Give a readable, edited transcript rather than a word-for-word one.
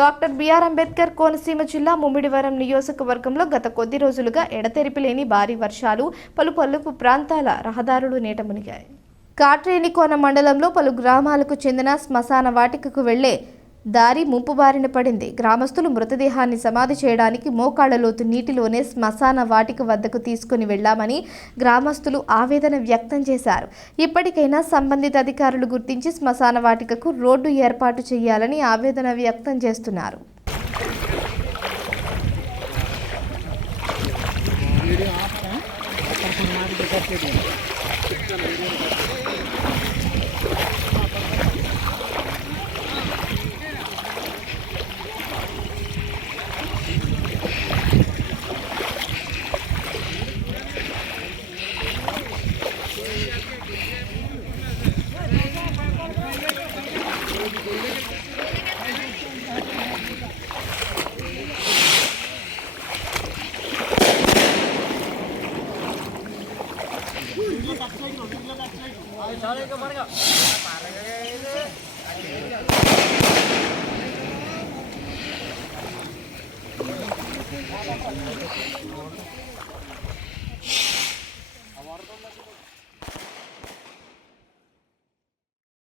Doctor BR Ambedkar Konaseema జిల్లా ముమ్మిడివరం నియోజకవర్గంలో గత కొద్ది రోజులుగా ఎడతెరిపి లేని భారీ వర్షాలు పలు ప్రాంతాల రహదారులు నీట మునిగాయి. కాట్రేనికోన మండలంలో పలు గ్రామాలకు చెందిన శ్మశాన వాటికకు వెళ్లే దారి ముంపు బారిన పడింది. గ్రామస్తులు మృతదేహాన్ని సమాధి చేయడానికి మోకాళ్ల లోతు నీటిలోనే శ్మశాన వాటిక వద్దకు తీసుకుని వెళ్లామని గ్రామస్తులు ఆవేదన వ్యక్తం చేశారు. ఇప్పటికైనా సంబంధిత అధికారులు గుర్తించి శ్మశాన వాటికకు రోడ్డు ఏర్పాటు చేయాలని ఆవేదన వ్యక్తం చేస్తున్నారు.